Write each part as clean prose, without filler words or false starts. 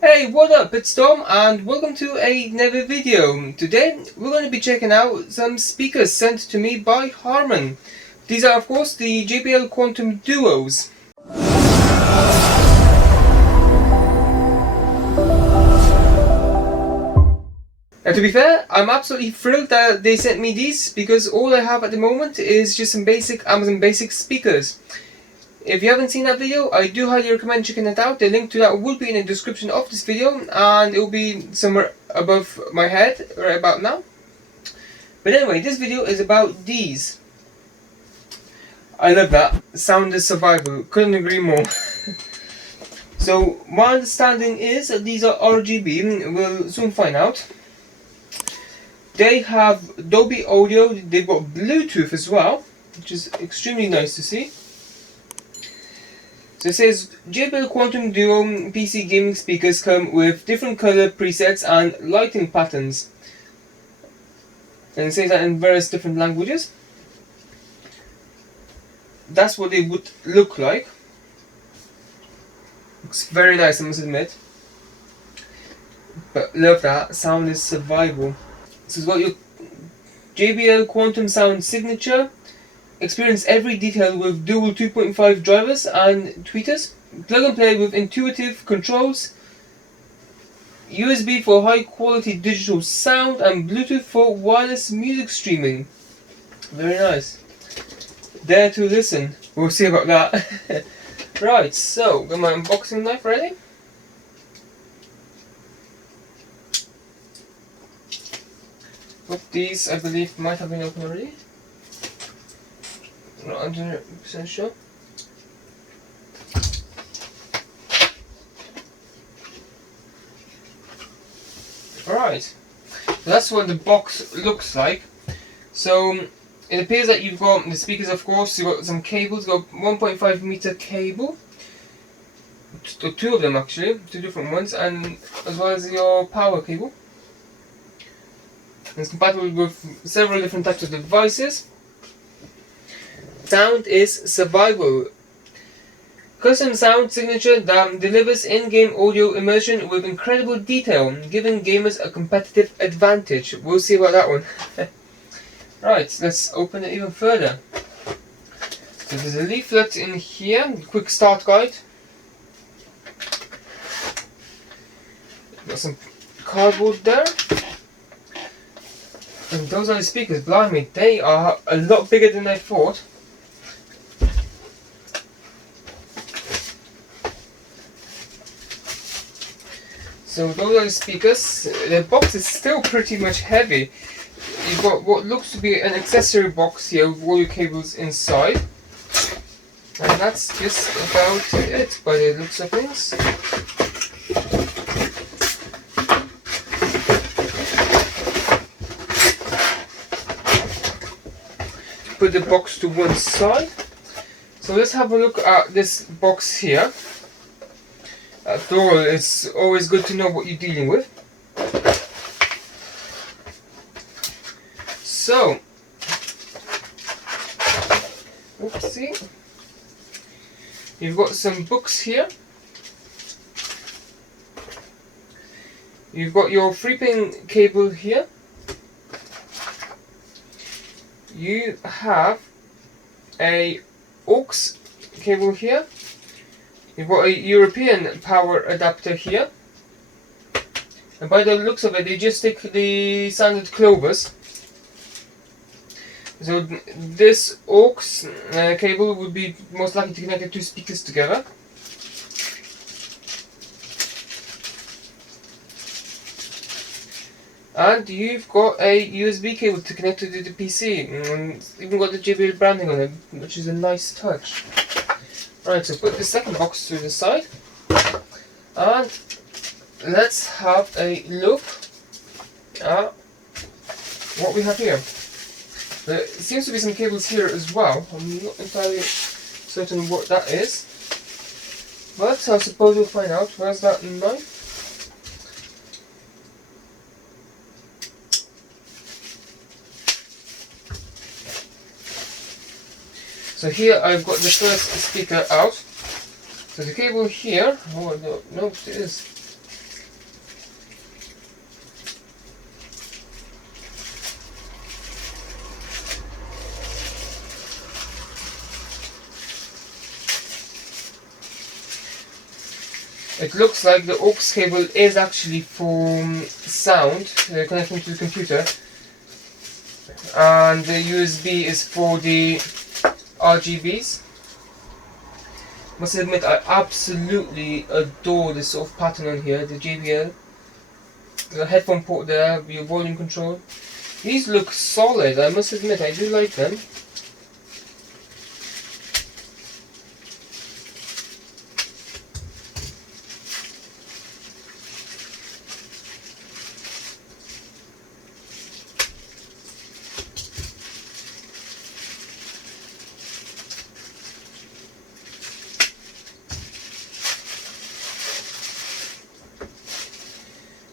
Hey, what up? It's Tom and welcome to another video. Today we're going to be checking out some speakers sent to me by Harman. These are of course the JBL Quantum Duos. Now to be fair, I'm absolutely thrilled that they sent me these because all I have at the moment is just some basic Amazon Basics speakers. If you haven't seen that video, I do highly recommend checking it out. The link to that will be in the description of this video and it will be somewhere above my head right about now. But anyway, this video is about these. I love that. Sound is survival. Couldn't agree more. So my understanding is that these are RGB. We'll soon find out. They have Dolby Audio. They've got Bluetooth as well, which is extremely nice to see. So it says JBL Quantum Duo PC gaming speakers come with different color presets and lighting patterns. And it says that in various different languages. That's what they would look like. Looks very nice, I must admit. But love that. Sound is survival. So it's got your JBL Quantum Sound signature. Experience every detail with dual 2.5 drivers and tweeters. Plug and play with intuitive controls. USB for high quality digital sound and Bluetooth for wireless music streaming. Very nice. Dare to listen. We'll see about that. Right, so got my unboxing knife ready. These I believe might have been opened already. Not 100% sure. Alright, so that's what the box looks like. So it appears that you've got the speakers, of course, you've got some cables, you've got 1.5 meter cable. Two of them actually, two different ones, and as well as your power cable. It's compatible with several different types of devices. Sound is survival. Custom sound signature that delivers in-game audio immersion with incredible detail, giving gamers a competitive advantage. We'll see about that one. Right, let's open it even further. So there's a leaflet in here, quick start guide. Got some cardboard there. And those are the speakers, blimey, they are a lot bigger than I thought. So those are the speakers. The box is still pretty much heavy. You've got what looks to be an accessory box here with all your cables inside. And that's just about it by the looks of things. Put the box to one side. So let's have a look at this box here. After all, it's always good to know what you're dealing with. So, oopsie. You've got some books here. You've got your 3-pin cable here. You have a aux cable here. You've got a European power adapter here. And by the looks of it, they just take the standard clovers. So this aux cable would be most likely to connect the two speakers together. And you've got a USB cable to connect to the PC. And even got the JBL branding on it, which is a nice touch. Right, so put the second box to the side. And let's have a look at what we have here. There seems to be some cables here as well. I'm not entirely certain what that is. But I suppose we'll find out. Where's that knife? So here I've got the first speaker out. So the cable here, oh no, it is. It looks like the aux cable is actually for sound, connecting to the computer, and the USB is for the RGBs. Must admit, I absolutely adore this sort of pattern on here, the JBL. The headphone port there, your volume control. These look solid, I must admit, I do like them.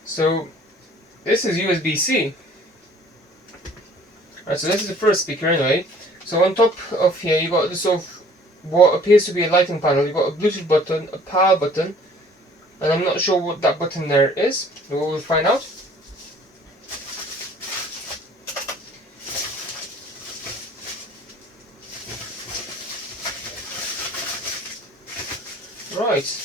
So this is USB-C. Alright, so this is the first speaker anyway. So on top of here you got this sort of what appears to be a lighting panel. You've got a Bluetooth button, a power button, and I'm not sure what that button there is. We'll find out. Right.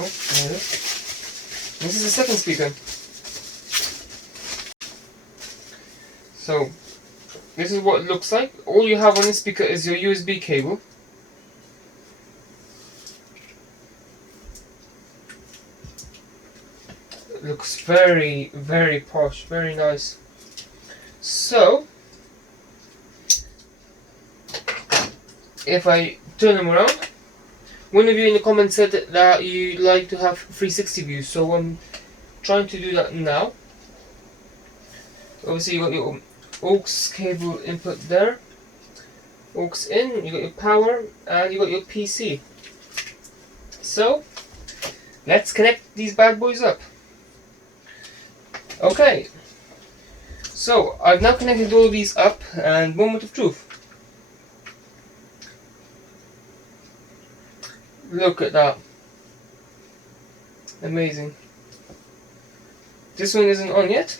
Oh, there it is. This is the second speaker. So, this is what it looks like. All you have on this speaker is your USB cable. It looks very, very posh, very nice. So, if I turn them around, one of you in the comments said that you like to have 360 views, so I'm trying to do that now. Obviously you got your aux cable input there, aux in, you got your power, and you got your PC. So, let's connect these bad boys up. Okay, so I've now connected all of these up, and moment of truth. Look at that. Amazing. This one isn't on yet,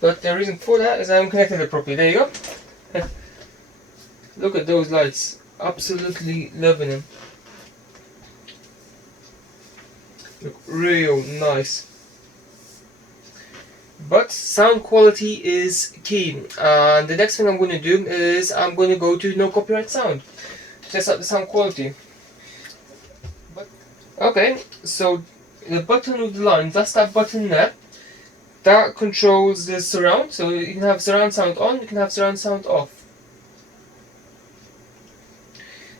but the reason for that is I haven't connected it properly. There you go. Look at those lights. Absolutely loving them. Look real nice. But sound quality is key, and the next thing I'm going to do is I'm going to go to no copyright sound to test out the sound quality. Okay, so the button with the lines, that's that button there. That controls the surround, so you can have surround sound on, you can have surround sound off.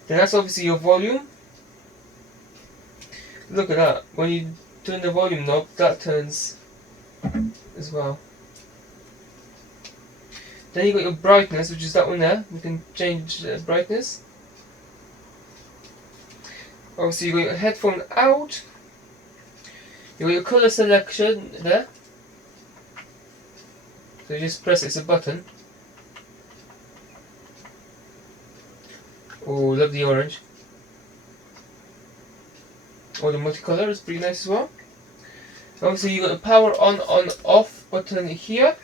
Then that's obviously your volume. Look at that, when you turn the volume knob, that turns as well. Then you got your brightness, which is that one there, you can change the brightness. Obviously you got your headphone out, you got your colour selection there, so you just press it, it's a button. Oh, love the orange. Oh, the multicolour is pretty nice as well. Obviously you got the power on off button here,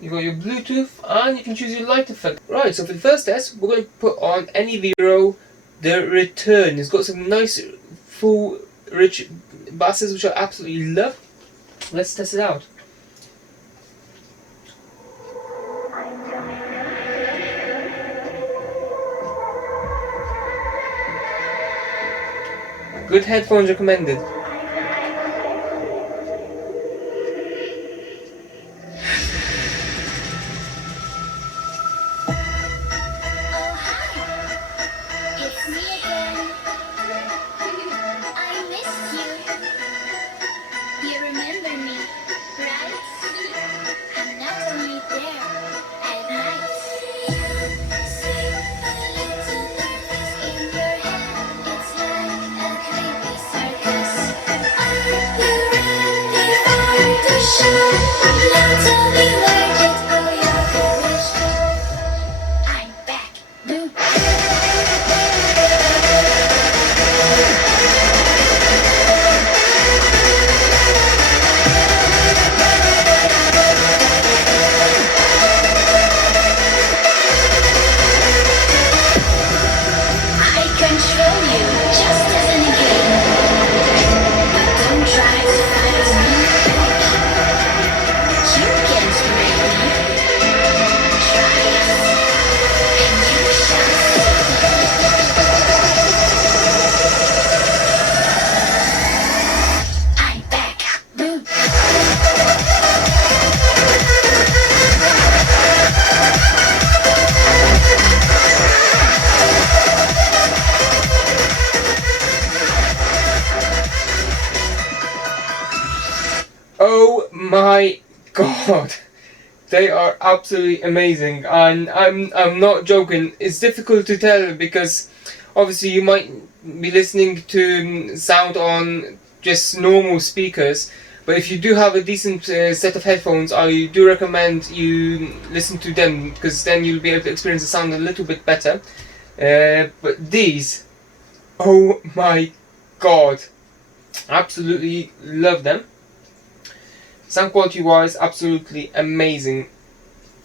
you got your Bluetooth, and you can choose your light effect. Right, so for the first test we're going to put on AnyVero the Return. It's got some nice full rich basses which I absolutely love. Let's test it out. Good headphones recommended. god, they are absolutely amazing, and I'm not joking. It's difficult to tell because obviously you might be listening to sound on just normal speakers, but if you do have a decent set of headphones, I do recommend you listen to them, because then you'll be able to experience the sound a little bit better. But these, oh my god, absolutely love them. Sound quality wise, absolutely amazing.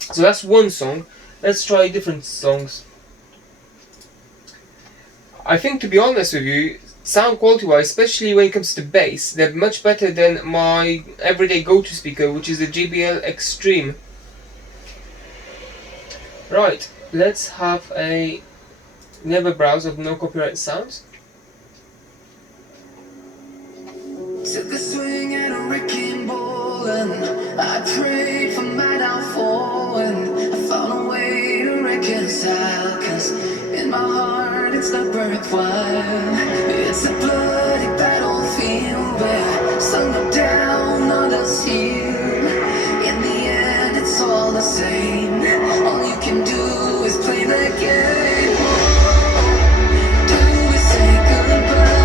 So that's one song. Let's try different songs. I think, to be honest with you, sound quality wise, especially when it comes to bass, they're much better than my everyday go-to speaker, which is the JBL Extreme. Right, let's have a never browse of no copyright sounds. Took a swing at a wrecking ball and I prayed for my downfall, and I found a way to reconcile, cause in my heart it's not worthwhile. It's a bloody battlefield where some go down, others heal. In the end it's all the same. All you can do is play the game. Do we say goodbye?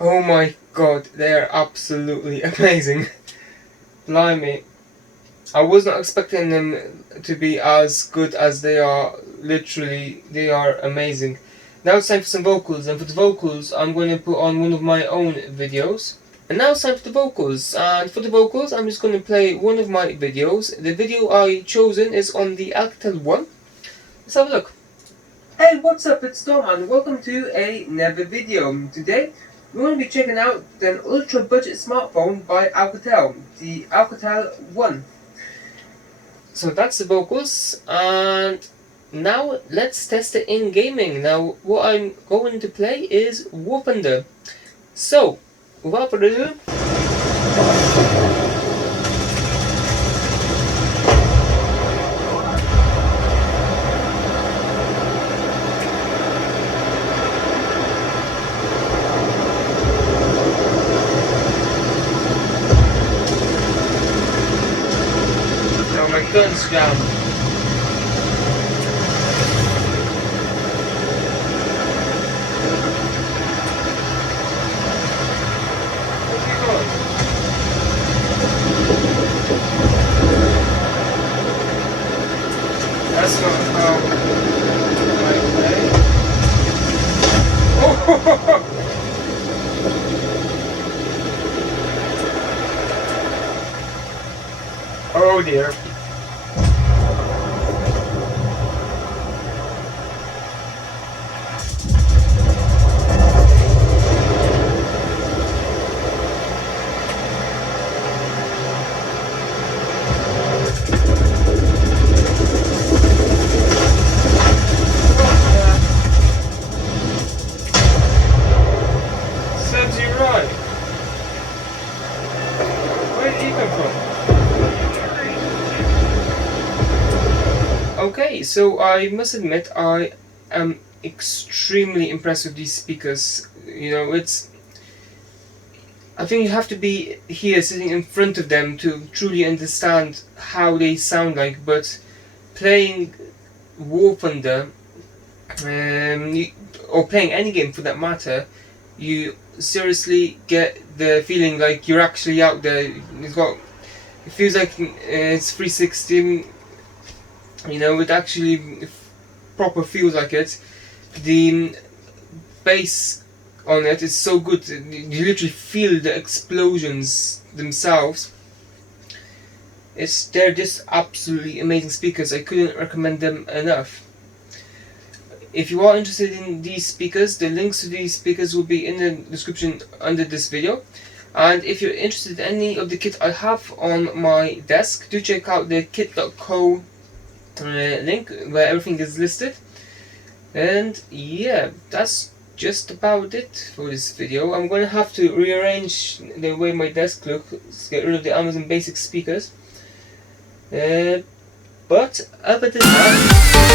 Oh my god, they are absolutely amazing. Blimey. I was not expecting them to be as good as they are. Literally, they are amazing. Now it's time for some vocals, and for the vocals I'm going to put on one of my own videos. And now it's time for the vocals, and for the vocals I'm just going to play one of my videos. The video I chosen is on the Alcatel One. Let's have a look. Hey, what's up? It's Tom, and welcome to another video. Today we're going to be checking out an ultra budget smartphone by Alcatel, the Alcatel One. So that's the vocals, and now let's test it in gaming. Now what I'm going to play is War Thunder. So without further ado, guns jam. That's not how I play. Oh! Oh dear. Okay, so I must admit I am extremely impressed with these speakers. You know, I think you have to be here sitting in front of them to truly understand how they sound like, but playing War Thunder, or playing any game for that matter, you seriously get the feeling like you're actually out there. It feels like it's 360. You know, it actually proper feels like it. The bass on it is so good. You literally feel the explosions themselves. They're just absolutely amazing speakers. I couldn't recommend them enough. If you are interested in these speakers, the links to these speakers will be in the description under this video. And if you're interested in any of the kit I have on my desk, do check out the kit.co link where everything is listed. And yeah, that's just about it for this video. I'm gonna have to rearrange the way my desk looks, get rid of the Amazon Basic speakers. But other than that,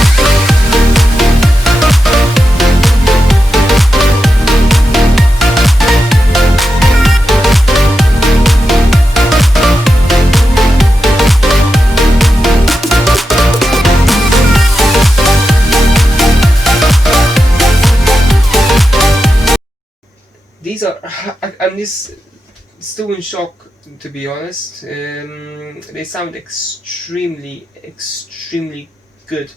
these are, I'm just still in shock, to be honest. They sound extremely good.